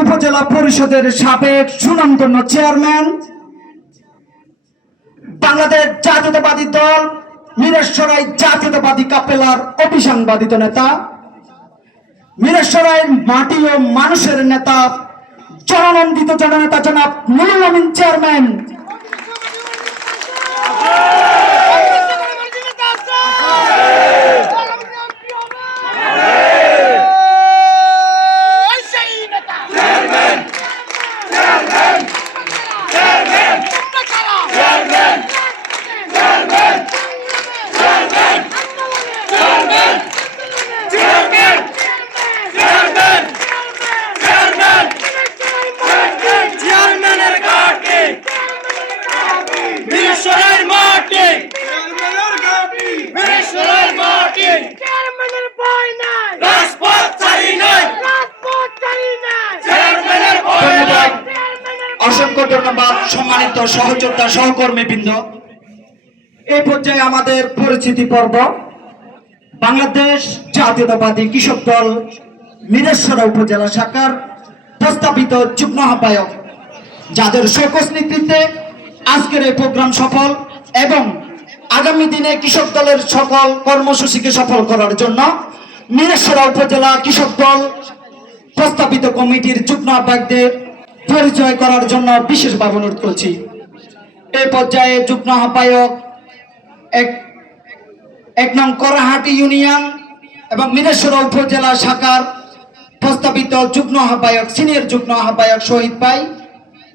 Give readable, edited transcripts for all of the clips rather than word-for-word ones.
উপজেলা পরিষদের সাবেক সুনামধন্য চেয়ারম্যান, বাংলাদেশ জাতীয়তাবাদী দল মিরেশ্বরাই জাতীয়তাবাদী কাপেলার অভিসংবাদিত নেতা, মিরেশ্বরাই মাটি ও মানুষের নেতা, জননন্দিত জননেতা জনাব নুরুল আমিন চেয়ারম্যান, অসংখ্য ধন্যবাদ সম্মানিত সহযোদ্ধা সহকর্মীবৃন্দ। এই পর্যায়ে আমাদের পরিচিতি পর্ব। বাংলাদেশ জাতীয়তাবাদী কৃষক দল মিরেশ্বরা উপজেলা শাখার প্রস্তাবিত যুগ্ম আহ্বায়ক, যাদের সকস নেতৃত্বে আজকের এই প্রোগ্রাম সফল এবং আগামী দিনে কৃষক দলের সকল কর্মসূচিকে সফল করার জন্য মিরেশ্বরা উপজেলা কৃষক দল প্রস্তাবিত কমিটির যুগ্ম আহ্বায়কদের পরিচয় করার জন্য বিশেষভাবে অনুরোধ করছি। এই পর্যায়ে যুগ্ম আহ্বায়ক এক নং করাহাটি ইউনিয়ন এবং মিরেশ্বরা উপজেলা শাখার প্রস্তাবিত যুগ্ম আহ্বায়ক, সিনিয়র যুগ্ম আহ্বায়ক শহীদ ভাই,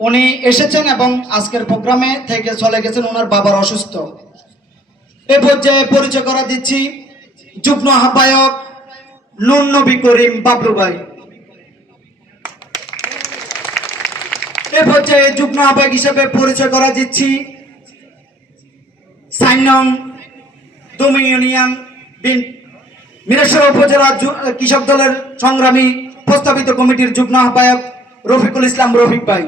উনি এসেছেন এবং আজকের প্রোগ্রামে থেকে চলে গেছেন, ওনার বাবার অসুস্থ। এই পর্যায়ে পরিচয় করা দিচ্ছি যুগ্ম আহ্বায়ক নুন নবী করিম বাবলু ভাই। এ পর্যায়ে যুগ্ম আহ্বায়ক হিসেবে পরিচয় করা দিচ্ছি 4 নং দুমি ইউনিয়ন মিরেশ্বরা উপজেলা কৃষক দলের সংগ্রামী প্রস্তাবিত কমিটির যুগ্ম আহ্বায়ক রফিকুল ইসলাম রফিক ভাই।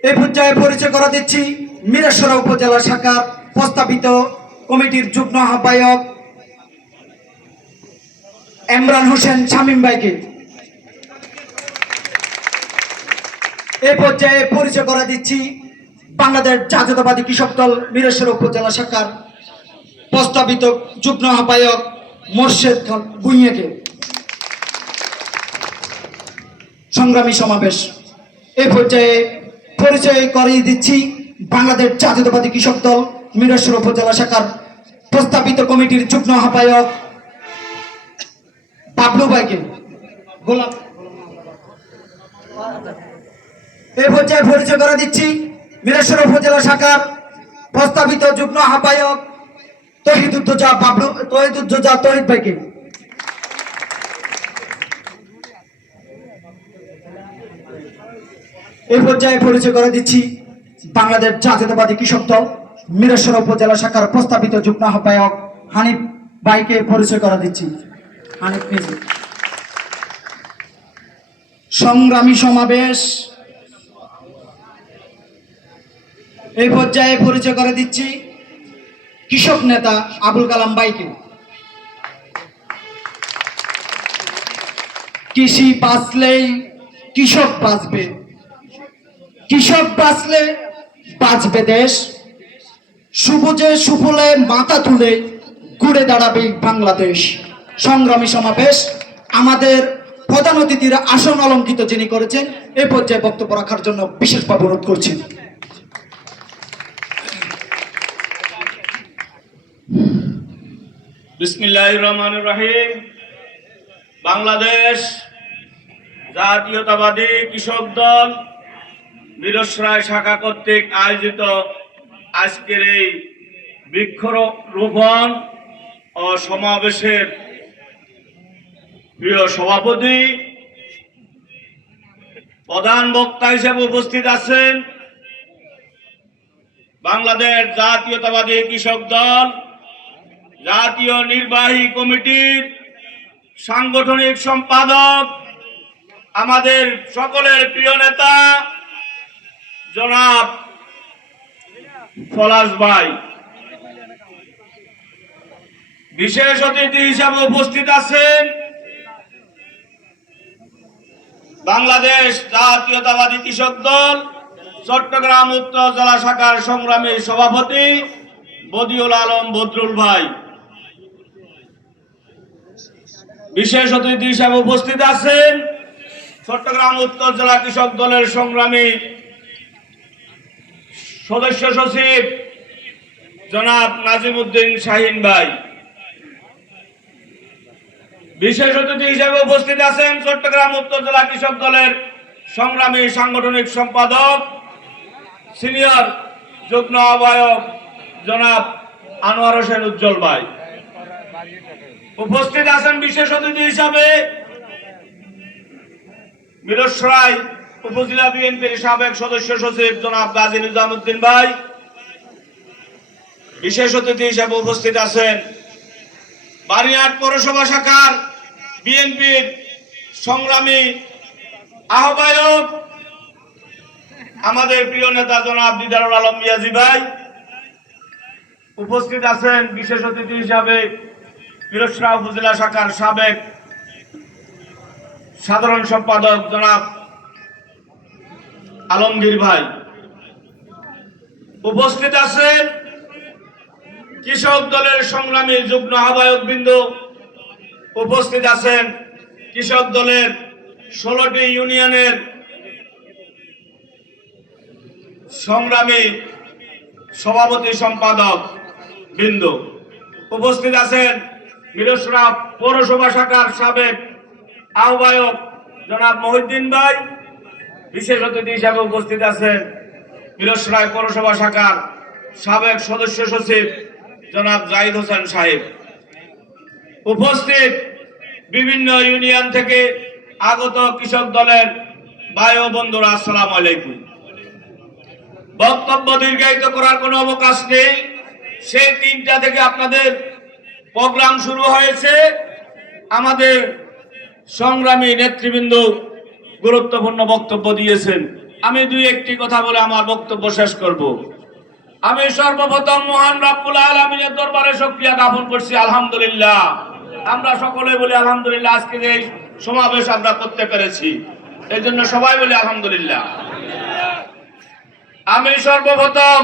এই পর্যায়ে পরিচয় করা দিচ্ছি মিরেশ্বরা উপজেলা শাখার প্রস্তাবিত কমিটির যুগ্ম আহ্বায়ক ইমরান হোসেন শামীম ভাইকে। এই পর্যায়ে পরিচয় করা দিচ্ছি বাংলাদেশ জাতীয়তাবাদী কৃষক দল মিরেশ্বরা উপজেলা শাখার প্রস্তাবিত যুগ্ম আহ্বায়ক মোর্শেদ খান ভুঁইয়াকে। সংগ্রামী সমাবেশ। এই পর্যায়ে পরিচয় করিয়ে দিচ্ছি বাংলাদেশ জাতীয়তাবাদী কৃষক দল মিরেশ্বরা উপজেলা শাখার প্রস্তাবিত কমিটির যুগ্ম আহ্বায়ক বাবলু ভাইকে। গোলাপ। এই পর্যায়ে পরিচয় করে দিচ্ছি মিরেশ্বরা উপজেলা শাখার প্রস্তাবিত যুগ্ম আহ্বায়ক তহিদুজ্জোজা তহিদ ভাইকে। এই পর্যায়ে পরিচয় করে দিচ্ছি বাংলাদেশ জাতীয়তাবাদী কৃষক দল মিরেশ্বরা উপজেলা শাখার প্রস্তাবিত যুগ্ম আহ্বায়ক হানিফ ভাইকে পরিচয় করে দিচ্ছি। হানিফ মিজি। সংগ্রামী সমাবেশ। এই পর্যায়ে পরিচয় করে দিচ্ছি কৃষক নেতা আবুল কালাম ভাইকে। কৃষি বাঁচলেই কৃষক বাঁচবে, কৃষক বাঁচলে বাঁচবে দেশ, সবুজে সুফলে মাথা তুলে ঘুরে দাঁড়াবে বাংলাদেশ। সংগ্রামী সমাবেশ। আমাদের প্রধান অতিথিরা আসন অলঙ্কিত যিনি করেছেন, এই পর্যায়ে বক্তব্য রাখার জন্য বিশেষভাবে অনুরোধ করছি। বিসমিল্লাহির রহমানির রহিম। বাংলাদেশ জাতীয়তাবাদী কৃষক দল মিরেশ্বরা শাখা কর্তৃক আয়োজিত আজকের এই বৃক্ষরোপণ ও সমাবেশের প্রিয় সভাপতি, প্রধান বক্তা হিসেবে উপস্থিত আছেন বাংলাদেশ জাতীয়তাবাদী কৃষক দল জাতীয় নির্বাহী কমিটির সাংগঠনিক সম্পাদক, আমাদের সকলের প্রিয় নেতা জনাব পলাশ ভাই। বিশেষ অতিথি হিসাবে উপস্থিত আছেন বাংলাদেশ জাতীয়তাবাদী কৃষক দল চট্টগ্রাম উত্তর জেলা শাখার সংগ্রামী সভাপতি বদিউল আলম বদরুল ভাই। বিশেষ অতিথি হিসেবে উপস্থিত আছেন চট্টগ্রাম উত্তর জেলা কৃষক দলের সংগ্রামী সদস্য সচিব জনাব নাজিমউদ্দিন শাহিন ভাই। বিশেষ অতিথি হিসেবে উপস্থিত আছেন চট্টগ্রাম উত্তর জেলা কৃষক দলের সংগ্রামী সাংগঠনিক সম্পাদক সিনিয়র যুগ্ম আহ্বায়ক জনাব আনোয়ার হোসেন উজ্জ্বল ভাই। উপস্থিত আছেন বিশেষ অতিথি হিসাবে মিরসরাই উপজেলা বিএনপির সাবেক সদস্য সচিব জনাব গাজী নিজামউদ্দিন ভাই। বিশেষ অতিথি হিসাবে উপস্থিত আছেন বারিয়াট পৌরসভা শাখার বিএনপির সংগ্রামী আহ্বায়ক আমাদের প্রিয় নেতা জনাব দিদারুল আলম মিয়াজি ভাই। উপস্থিত আছেন বিশেষ অতিথি হিসাবে মিরসরাই উপজেলা শাখার সাবেক সাধারণ সম্পাদক জনাব আলমগীর ভাই। উপস্থিত আছেন কৃষক দলের সংগ্রামী যুগ্ম আহ্বায়ক বৃন্দ। উপস্থিত আছেন কৃষক দলের 16টি ইউনিয়নের সংগ্রামী সভাপতি সম্পাদক বৃন্দ। উপস্থিত আছেন মিরসরাই পৌরসভা শাখার সাবেক আহ্বায়ক জনাব মহিউদ্দিন ভাই। বিশেষ অতিথি হিসাবে উপস্থিত আছেন মিরসরাই পৌরসভা শাখার সাবেক সদস্য সচিব জনাব জাহিদ হোসেন সাহেব। উপস্থিত বিভিন্ন ইউনিয়ন থেকে আগত কৃষক দলের ভাই ও বন্ধুরা, আসসালামু আলাইকুম। বক্তব্য দীর্ঘায়িত করার কোনো অবকাশ নেই। সেই 3টা থেকে আপনাদের প্রোগ্রাম শুরু হয়েছে। আমাদের সংগ্রামী নেতৃবৃন্দ গুরুত্বপূর্ণ বক্তব্য দিয়েছেন। আমি 2-1টি কথা বলে আমার বক্তব্য শেষ করব। আমি সর্বপ্রথম মহান রব্বুল আলামিনের দরবারে শুকরিয়া জ্ঞাপন করছি, আলহামদুলিল্লাহ। আমরা সকলে বলি আলহামদুলিল্লাহ, আজকে এই সমাবেশ আমরা করতে পেরেছি, এই জন্য সবাই বলি আলহামদুলিল্লাহ। আমি সর্বপ্রথম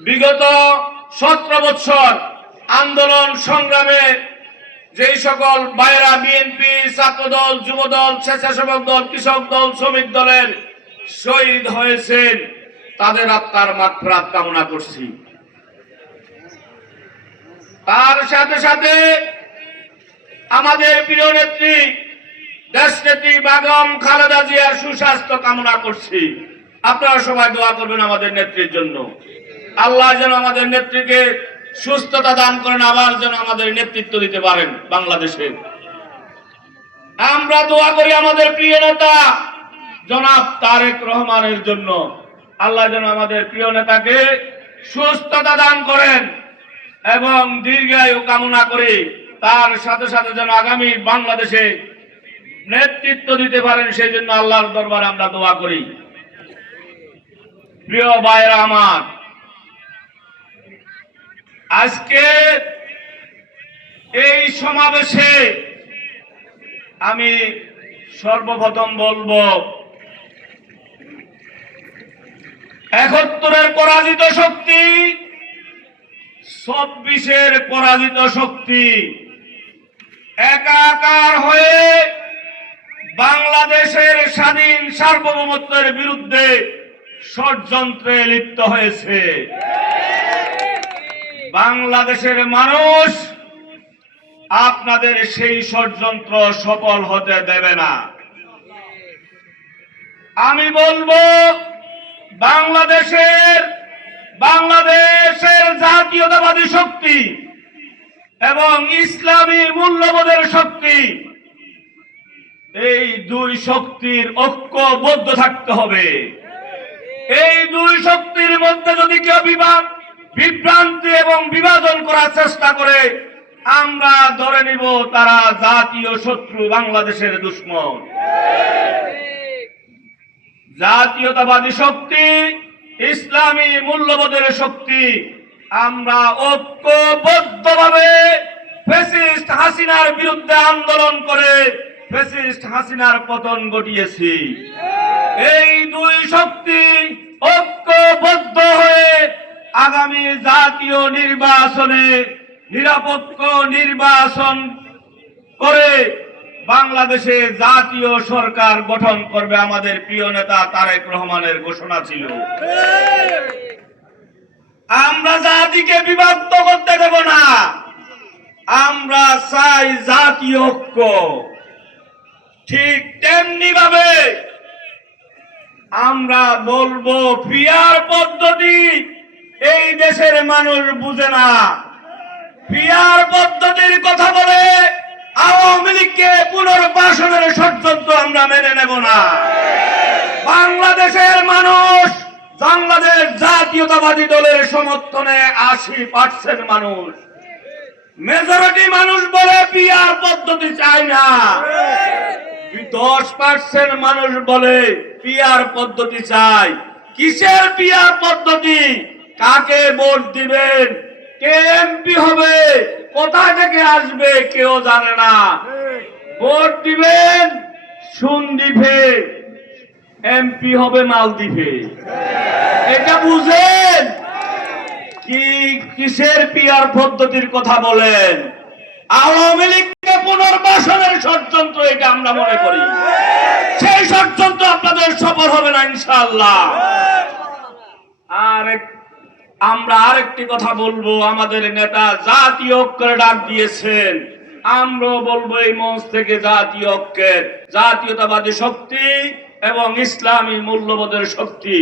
বিগত 17 বছর আন্দোলন সংগ্রামে যেই সকল ভাইয়েরা বিএনপি, ছাত্রদল, যুবদল, স্বেচ্ছাসেবক দল, কৃষক দল, শ্রমিক দলের শহীদ হয়েছেন, তাদের আত্মার মাগফিরাত কামনা করছি। তার সাথে সাথে আমাদের প্রিয় নেত্রী দেশনেত্রী বেগম খালেদা জিয়ার সুস্বাস্থ্য কামনা করছি। আপনারা সবাই দোয়া করবেন আমাদের নেত্রীর জন্য। আল্লাহ যেন আমাদের নেত্রীকে সুস্থতা দান করেন, আবার যেন আমাদের নেতৃত্ব দিতে পারেন বাংলাদেশে। আমরা দোয়া করি আমাদের প্রিয় নেতা জনাব তারেক রহমানের জন্য। আল্লাহ যেন আমাদের প্রিয় নেতাকে সুস্থতা দান করেন এবং দীর্ঘায়ু কামনা করে তার সাথে সাথে যেন আগামী বাংলাদেশে নেতৃত্ব দিতে পারেন, সেই জন্য আল্লাহর দরবারে আমরা দোয়া করি। প্রিয় ভাইরা আমার, আজকে এই সমাবেশে আমি সর্বপ্রথম বলবো 71-এর পরাজিত শক্তি, 24-এর পরাজিত শক্তি একাকার হয়ে বাংলাদেশের স্বাধীন সার্বভৌমত্বের বিরুদ্ধে ষড়যন্ত্রে লিপ্ত হয়েছে। বাংলাদেশের মানুষ আপনাদের সেই ষড়যন্ত্র সফল হতে দেবে না। আমি বলবো বাংলাদেশের জাতীয়তাবাদী শক্তি এবং ইসলামী মূল্যবোধের শক্তি, এই 2 শক্তির ঐক্যবদ্ধ থাকতে হবে। এই 2 শক্তির মধ্যে যদি কেউ বিভ্রান্তি এবং বিভাজন করার চেষ্টা করে, আমরা ধরে নিব তারা জাতীয় শত্রু, বাংলাদেশের দুশমন। জাতীয়তাবাদী শক্তি, ইসলামী মূল্যবোধের শক্তি, আমরা ঐক্যবদ্ধভাবে ফ্যাসিস্ট হাসিনার বিরুদ্ধে আন্দোলন করে ফ্যাসিস্ট হাসিনার পতন ঘটিয়েছি। এই দুই শক্তি ঐক্যবদ্ধ হয়ে আগামী জাতীয় নির্বাচনে নিরপেক্ষ নির্বাচন করে বাংলাদেশে জাতীয় সরকার গঠন করবে আমাদের প্রিয় নেতা তারেক রহমানের ঘোষণা ছিল। আমরা জাতিকে বিভক্ত করতে দেব না, আমরা চাই জাতীয় ঐক্য। ঠিক তেমনি ভাবে আমরা বলবো পিয়ার পদ্ধতি এই দেশের মানুষ বুঝে না। পিয়ার পদ্ধতির কথা বলে আওয়ামী লীগকে পুনর্বাসনের ষড়যন্ত্র আমরা মেনে নেব না। বাংলাদেশের মানুষ বাংলাদেশ জাতীয়তাবাদী দলের সমর্থনে 80% মানুষ, মেজরিটি মানুষ বলে পিয়ার পদ্ধতি চায় না। 10% মানুষ বলে পিয়ার পদ্ধতি চাই। কিসের পিয়ার পদ্ধতি? কাকে ভোট দিবেন, কে এমপি হবে, কোথা থেকে আসবে কেউ জানে না। ভোট দিবেন সন্দ্বীপে, এমপি হবে মালদ্বীপে। এটা বুঝেন কি? কিসের পিয়ার পদ্ধতির কথা বলেন? আওয়ামী লীগকে পুনর্বাসনের ষড়যন্ত্র এটা আমরা মনে করি। সেই ষড়যন্ত্র আপনাদের সফল হবে না ইনশাআল্লাহ। আর আমরা আরেকটি কথা বলবো, আমাদের নেতা জাতীয় ঐক্যের ডাক দিয়েছেন। আমরা বলবো এই মঞ্চ থেকে জাতীয় ঐক্যের, জাতীয়তাবাদী শক্তি এবং ইসলামী মূল্যবোধের শক্তি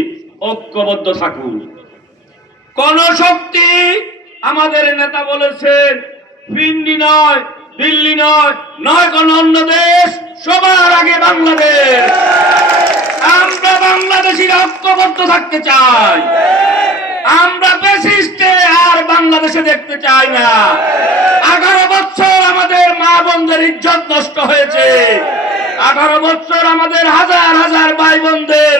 ঐক্যবদ্ধ থাকুন। কোন শক্তি, আমাদের নেতা বলেছেন ফিন্ডি নয়, দিল্লি নয়, নয় কোন অন্য দেশ, সবার আগে বাংলাদেশ। আমরা বাংলাদেশিরা ঐক্যবদ্ধ থাকতে চাই। আমরা ফ্যাসিস্টে আর বাংলাদেশে দেখতে চাই না। 18 বছর আমাদের মা বোনদের ইজ্জত নষ্ট হয়েছে। 18 বছর আমাদের হাজার হাজার ভাই বোনদের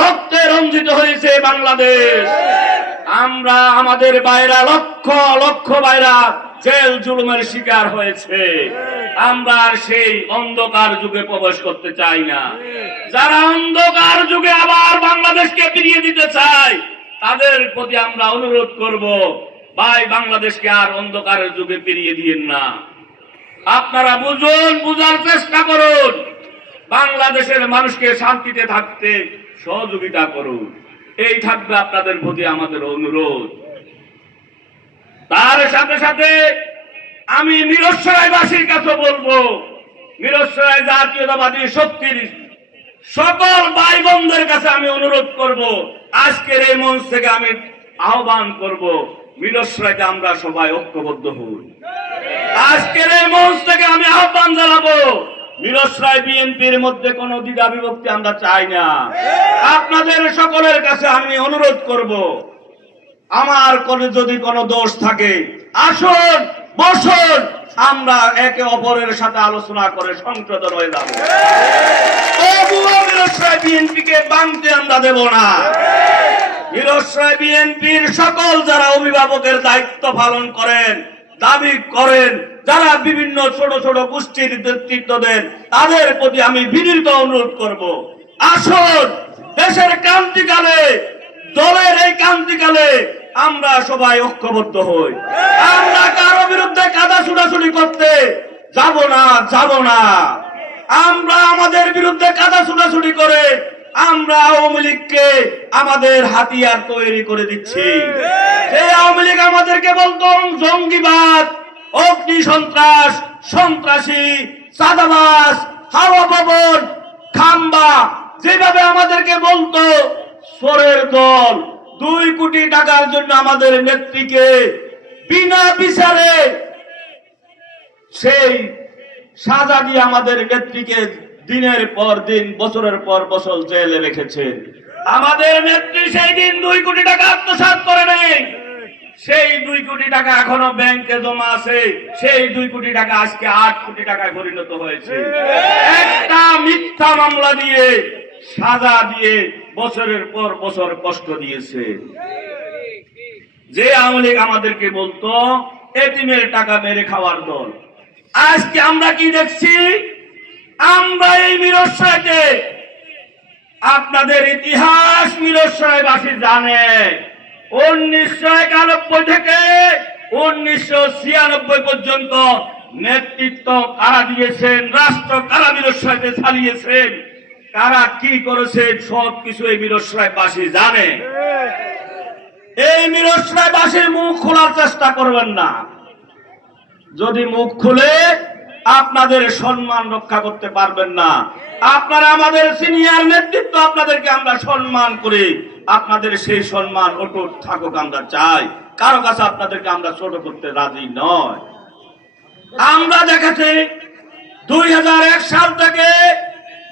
রক্তে রঞ্জিত হয়েছে বাংলাদেশ। আমরা আমাদের ভাইরা লক্ষ লক্ষ ভাইরা জেল জুলুমের শিকার হয়েছে। আমরা আর সেই অন্ধকার যুগে প্রবেশ করতে চাই না। যারা অন্ধকার যুগে আবার বাংলাদেশকে ফিরিয়ে দিতে চায় তাদের প্রতি আমরা অনুরোধ করব, ভাই বাংলাদেশকে আর অন্ধকারের যুগে ফিরিয়ে দিয়েন না। আপনারা বুঝুন, বুঝার চেষ্টা করুন, বাংলাদেশের মানুষকে শান্তিতে থাকতে সহযোগিতা করুন। এই থাকবে আপনাদের প্রতি আমাদের অনুরোধ। তার সাথে সাথে আমি মিরসরাইবাসীর কাছে বলবো, মিরসরাই জাতীয়তাবাদী শক্তির সকল ভাই বোনদের কাছে আমি অনুরোধ করব, আজকের এই মঞ্চ থেকে আমি আহ্বান করব, মিরসরাইতে আমরা সবাই ঐক্যবদ্ধ হই। আজকের এই মঞ্চ থেকে আমি আহ্বান জানাবো, মিরসরাই বিএনপির মধ্যে কোনো দ্বিধা বিভক্তি আমরা চাই না। আপনাদের সকলের কাছে আমি অনুরোধ করব, আমার যদি কোনো দোষ থাকে আসুন, বসুন, আমরা একে অপরের সাথে আলোচনা করে সংশোধন হয়ে যাব। মিরসরাই বিএনপিকে ভাঙতে আমরা দেব না। মিরসরাই বিএনপির সকল যারা অভিভাবকের দায়িত্ব পালন করেন, দাবি করেন, যারা বিভিন্ন ছোট ছোট গোষ্ঠীর নেতৃত্ব দেন, তাদের প্রতি আমি বিনীত অনুরোধ করব, আসুন দেশের ক্রান্তিকালে, দলের এই ক্রান্তিকালে আমরা সবাই ঐক্যবদ্ধ হই। আমরা কারো বিরুদ্ধে কাদা ছুটাছুটি করতে যাব না, যাব না। আমরা আমাদের বিরুদ্ধে কাদা ছুটাছুটি করে আমরা আওয়ামী লীগকে আমাদের হাতিয়ার তৈরি করে দিচ্ছি। যে আওয়ামী লীগ আমাদেরকে বলতো জঙ্গিবাদ, অগ্নি সন্ত্রাস, সন্ত্রাসী, চাঁদাবাজ, হাওয়া ভবন, খাম্বা, যেভাবে আমাদেরকে বলতো চোরের দল, 2 কোটি টাকার জন্য আমাদের নেত্রীকে বিনা বিচারে সেই সাজা দিয়ে আমাদের নেত্রীকে দিনের পর দিন, বছরের পর বছর জেলে রেখেছেন। আমাদের নেত্রী সেই দিন 2 কোটি টাকা আত্মসাৎ করে নেই। সেই 2 কোটি টাকা এখনো ব্যাংকে জমা আছে। সেই 2 কোটি টাকা আজকে 8 কোটি টাকায় পরিণত হয়েছে। একটা মিথ্যা মামলা দিয়ে, সাজা দিয়ে বছরের পর বছর কষ্ট দিয়েছে। যে আওয়ামী লীগ আমাদেরকে বলতো এতিমের টাকা মেরে খাওয়ার দল, আজকে আমরা কি দেখছি? আমরা এই মিরসরাইতে আপনাদের ইতিহাস মিরসরাইবাসী জানে। 1991 থেকে 1996 পর্যন্ত নেতৃত্ব কারা দিয়েছেন, রাষ্ট্র কারা মিরসরাইতে চালিয়েছেন, কারা কি করেছে, সবকিছু এই মিরসরাইবাসী জানে। এই মিরসরাইবাসীর মুখ খোলার চেষ্টা করবেন না। যদি মুখ খুলে আপনাদের সম্মান রক্ষা করতে পারবেন না। আপনারা আমাদের সিনিয়র নেতৃত্ব, আপনাদেরকে আমরা সম্মান করি, আপনাদের সেই সম্মান অটুট থাকুক আমরা চাই। কারো কাছে আপনাদেরকে আমরা ছোট করতে রাজি নয়। আমরা দেখেছি 2001 সাল থেকে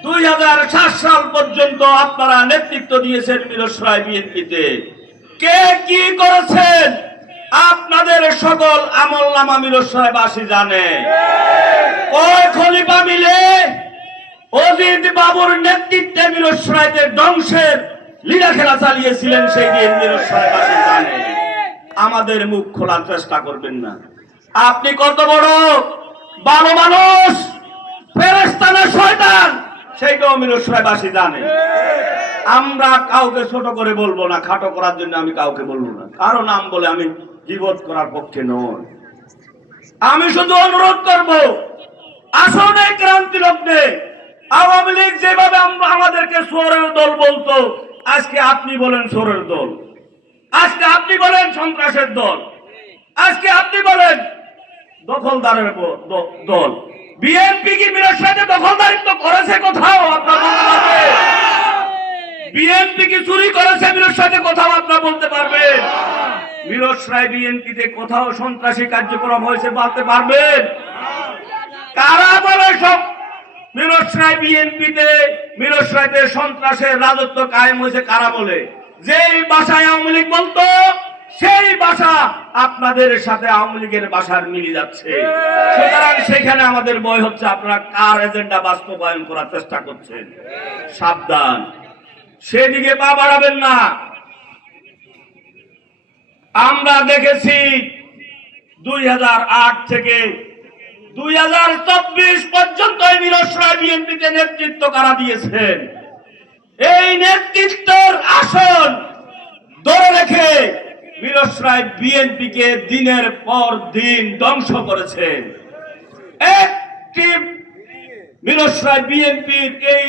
2007 সাল পর্যন্ত আপনারা নেতৃত্ব দিয়েছেন মিরসরাই বিএনপিতে। কে কি করেছেন আপনাদের সকল আমলনামা মিরসরাইবাসী জানে। কয় খলিফা মিলে অজিত বাবুর নেতৃত্বে মিরসরাইতে ধ্বংসের লীলা খেলা চালিয়েছিলেন, সেই দিন মিরসরাইবাসী জানে। আমাদের মুখ খোলার চেষ্টা করবেন না। আপনি কত বড় ভালো মানুষ, ফেরেশতা না শয়তান, সেইটাও মিরসরাইবাসী জানে। আমরা কাউকে ছোট করে বলবো না, খাটো করার জন্য আমি কাউকে বলবো না। কারো নাম বলে আমি গীবত করার পক্ষে নয়। আমি শুধু অনুরোধ করব, আসুন এই ক্রান্তি লগ্নে আওয়ামী লীগ যেভাবে আমাদেরকে চোরের দল বলতো, আজকে আপনি বলেন চোরের দল, আজকে আপনি বলেন সন্ত্রাসের দল, আজকে আপনি বলেন দখলদারের দল। বিএনপি কি মিরসরাইতে দখলদারিত্ব করেছে কোথাও? আপনার বলতে পারবেন? বিএনপি কি চুরি করেছে মিরসরাইতে কোথাও? আপনার বলতে পারবেন? মিরসরাই বিএনপিতে কোথাও সন্ত্রাসী কার্যক্রম হয়েছে বলতে পারবেন? কারা বলে সব মিরসরাই বিএনপিতে, মিরসরাইতে সন্ত্রাসের রাজত্ব কায়েম হয়েছে? কারা বলে? যেই ভাষায় আওয়ামী লীগ বলতো, সেই ভাষা আপনাদের সাথে আওয়ামী লীগের ভাষার মিলে যাচ্ছে। সুতরাং সেখানে আমাদের ভয় হচ্ছে আপনারা কার এজেন্ডা বাস্তবায়ন করার চেষ্টা করছেন। সাবধান, সেদিকে পা বাড়াবেন না। আমরা দেখেছি 2008 থেকে 2024 পর্যন্ত মিরসরাই বিএনপিতে নেতৃত্ব কারা দিয়েছেন। এই নেতৃত্বের আসন ধরে রেখে মিরসরাই বিএনপিকে দিনের পর দিন ধ্বংস করেছেন। একটি মিরসরাই বিএনপির এই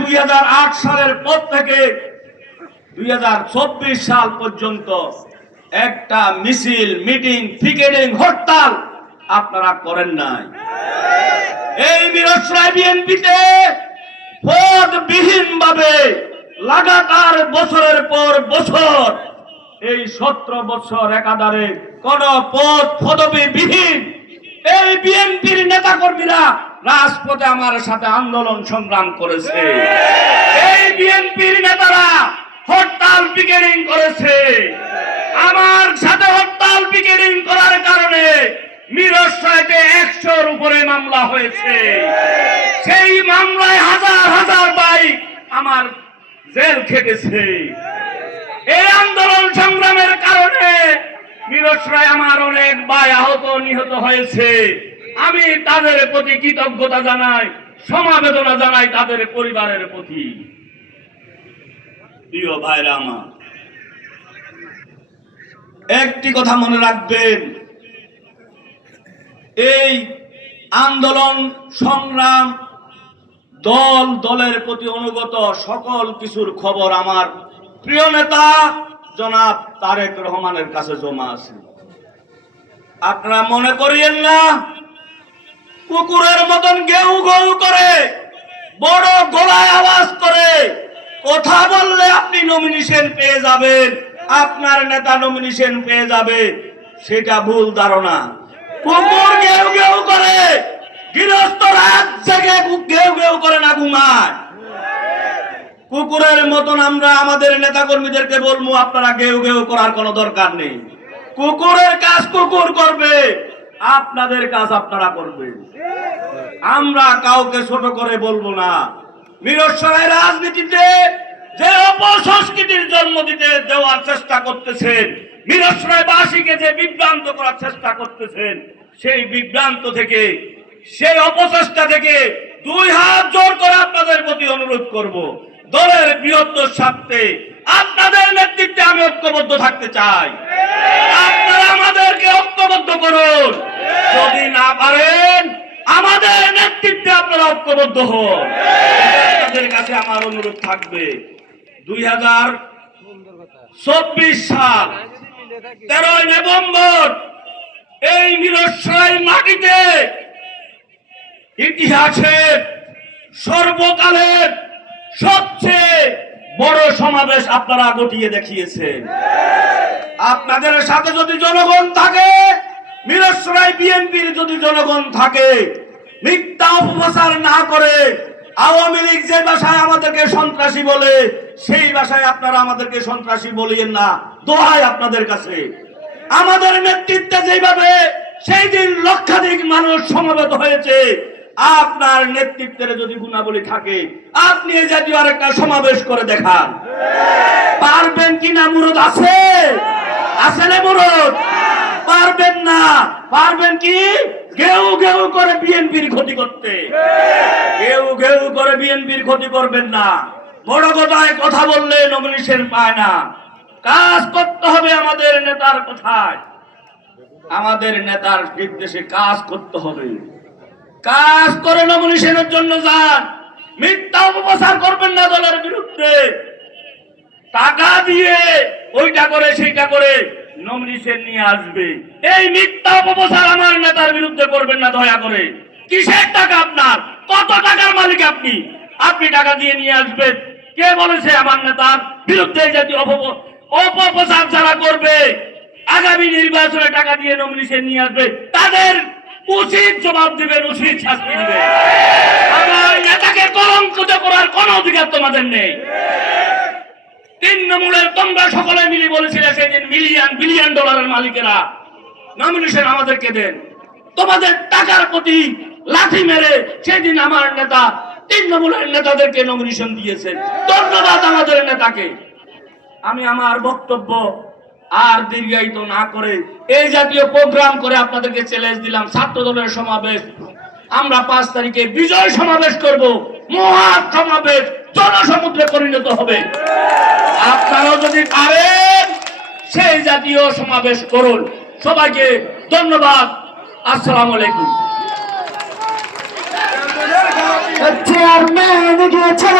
2008 সালের পর থেকে 2024 সাল পর্যন্ত একটা মিছিল, মিটিং, পিকেটিং, হরতাল আপনারা করেন নাই। এই মিরসরাই বিএনপিতে পদবিহীন ভাবে লাগাতার বছরের পর বছর, এই 17 বছর একাধারে কোন পদ পদবি বিহীন এই বিএনপির নেতা কর্মীরা রাজপথে আমার সাথে আন্দোলন সংগ্রাম করেছে। এই বিএনপির নেতারা হরতাল পিকেটিং করেছে। আমার সাথে হরতাল পিকেটিং করার কারণে মিরসরাইতে 100-র উপরে মামলা হয়েছে। সেই মামলায় হাজার হাজার বাইক আমার জেল খেটেছে। এই আন্দোলন সংগ্রামের কারণে মিরসরাই আমার অনেক ভাই আহত নিহত হয়েছে। আমি তাদের প্রতি কৃতজ্ঞতা জানাই, সমবেদনা জানাই তাদের পরিবারের প্রতি। প্রিয় ভাইরা আমার, একটি কথা মনে রাখবেন, এই আন্দোলন সংগ্রাম দল দলের প্রতি অনুগত সকল কিছুর খবর আমার প্রিয় নেতা জনাব তারেক রহমানের কাছে জমা আছে। আপনারা মনে করিয়েন না কুকুরের মতন গেউ গেউ করে, বড় গলায় আওয়াজ করে কথা বললে আপনি নমিনেশন পেয়ে যাবেন, আপনার নেতা নমিনেশন পেয়ে যাবে, সেটা ভুল ধারণা। কুকুর গেউ গেউ করে, গৃহস্থ রাত জেগে গেউ গেউ করে না ঘুমায়। কুকুরের মতন আমরা আমাদের নেতা কর্মীদেরকে বলবো আপনারা গেউ গেউ করার কোনো দরকার নেই। কুকুরের কাজ কুকুর করবে, আপনাদের কাজ আপনারা করবেন। আমরা কাউকে ছোট করে বলবো না। মিরসরাই রাজনীতিতে যে অপসংস্কৃতির জন্ম দিতে দেওয়ার চেষ্টা করতেছেন, মিরসরাইবাসীকে যে বিভ্রান্ত করার চেষ্টা করতেছেন, সেই বিভ্রান্ত থেকে, সেই অপচেষ্টা থেকে দুই হাত জোর করে আপনাদের প্রতি অনুরোধ করব, দলের বৃহত্তর স্বার্থে আপনাদের নেতৃত্বে আমি ঐক্যবদ্ধ থাকতে চাই। আপনারা আমাদেরকে ঐক্যবদ্ধ করুন, যদি না পারেন আমাদের নেতৃত্বে আপনারা ঐক্যবদ্ধ হন। আপনাদের কাছে আমার অনুরোধ থাকবে 2024 সাল 13 নভেম্বর এই মিরসরাই মাটিতে ইতিহাসের সর্বকালের সবচেয়ে বড় সমাবেশ আপনারা ঘটিয়ে দেখিয়েছেন। আপনাদের সাথে যদি জনগণ থাকে, মিরসরাই বিএনপির যদি জনগণ থাকে, মিথ্যা অপপ্রচার না করে আওয়ামী লীগ যে ভাষায় আমাদেরকে সন্ত্রাসী বলে সেই ভাষায় আপনারা আমাদেরকে সন্ত্রাসী বলিয়েন না। দোহাই আপনাদের কাছে, আমাদের নেতৃত্বে যেভাবে সেই দিন লক্ষাধিক মানুষ সমবেত হয়েছে, আপনার নেতৃত্বের যদি গুণাবলী থাকে আপনি এই জাতীয় আরেকটা সমাবেশ করে দেখান। পারবেন কিনা? মুরদ আছে? আছে না মুরদ? পারবেন না। পারবেন কি? ঘেউ ঘেউ করে বিএনপির ক্ষতি করতে। ঘেউ ঘেউ করে বিএনপির ক্ষতি করবেন না। বড় কথায় কথা বললে নমিনেশন পায় না। কাজ করতে হবে আমাদের নেতার কথায়, আমাদের নেতার নির্দেশে কাজ করতে হবে। কাজ করে নমিনেশনের জন্য যান, মিথ্যা অপপ্রচার করবেন না দলের বিরুদ্ধে। টাকা দিয়ে ওইটা করে সেইটা করে নমিনেশন নিয়ে আসবে, এই মিথ্যা অপপ্রচার আমার নেতার বিরুদ্ধে করবেন না দয়া করে। কিসের টাকা আপনার? কত টাকার মালিক আপনি? আপনি টাকা দিয়ে নিয়ে আসবেন? কে বলেছে আমার নেতার বিরুদ্ধে এই জাতীয় অপপ্রচার যারা করবে আগামী নির্বাচনে টাকা দিয়ে নমিনেশন নিয়ে আসবে, তাদের উচিত জবাব দিবেন, উচিত শাস্তি দিবেন। আমার নেতাকে কলঙ্কিত করার কোন অধিকার তোমাদের নেই। তৃণমূলের তোমরা সকলে মিলে বলেছিলে সেদিন মিলিয়ন বিলিয়ন ডলারের মালিকেরা নমিনেশন আমাদেরকে দেন। তোমাদের টাকার প্রতি লাঠি মেরে সেদিন আমার নেতা তৃণমূলের নেতাদেরকে নমিনেশন দিয়েছেন। ধন্যবাদ আমাদের নেতাকে। আমি আমার বক্তব্য আর দীর্ঘায়িত না করে এই জাতীয় প্রোগ্রাম করে আপনাদেরকে চ্যালেঞ্জ দিলাম। ছাত্র দলের সমাবেশ আমরা 5 তারিখে বিজয় সমাবেশ করব, মহা সমাবেশ জনসমুদ্রে পরিণত হবে। আপনারাও যদি পারেন সেই জাতীয় সমাবেশ করুন। সবাইকে ধন্যবাদ। আসসালামু আলাইকুম। চেয়ারম্যান গিয়েছে,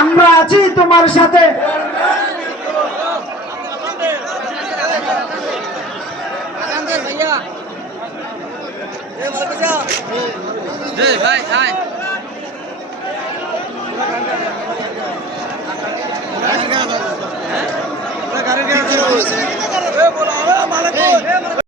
আমরা আছি তোমার সাথে। ভাই গাড়ি